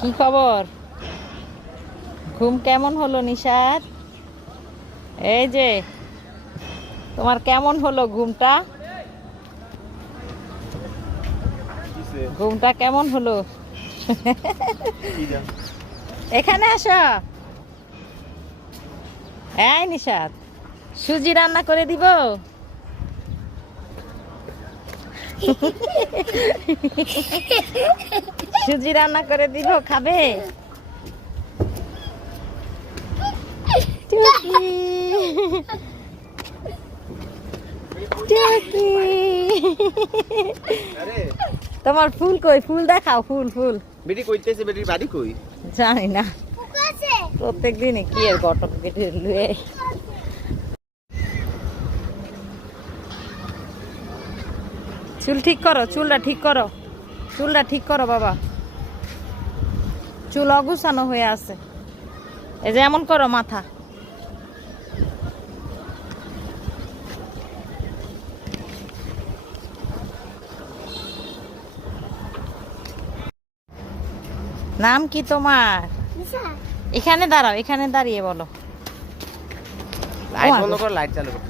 কি খবর? ঘুম কেমন হলো নিশাত? এই যে তোমার কেমন হলো ঘুমটা? ঘুমটা কেমন হলো? এখানে আসো। এই নিশাত, সুজি রান্না করে দিব। সুজি রান্না করে দিব, খাবে? টুকি টুকি, তোমার ফুল কই? ফুল দেখাও, ফুল ফুল। বেটি কইতেছে, বেটির বাড়ি কই জানি না, প্রত্যেক দিনে কি এর ঘটক কেটে লুয়ে। চুল ঠিক করো, চুলটা ঠিক করো, চুলটা ঠিক করো বাবা। চুল অগুছানো হয়ে আছে, এই যে এমন করো মাথা। নাম কি তোমার? এখানে দাঁড়াও, এখানে দাঁড়িয়ে বলো। লাইট বন্ধ কর, লাইট চালু কর।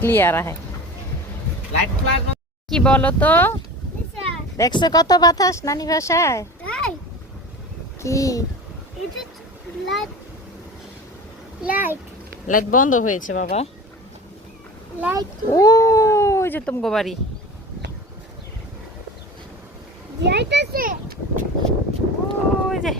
ক্লিয়ার আহে। লাইট ফ্ল্যাশ কি বলো তো? দেখছো কত বাতাস নানি ভাষায়? কি লাইট বন্ধ হয়েছে বাবা? ওই যে তোমার বাড়ি। ওই যে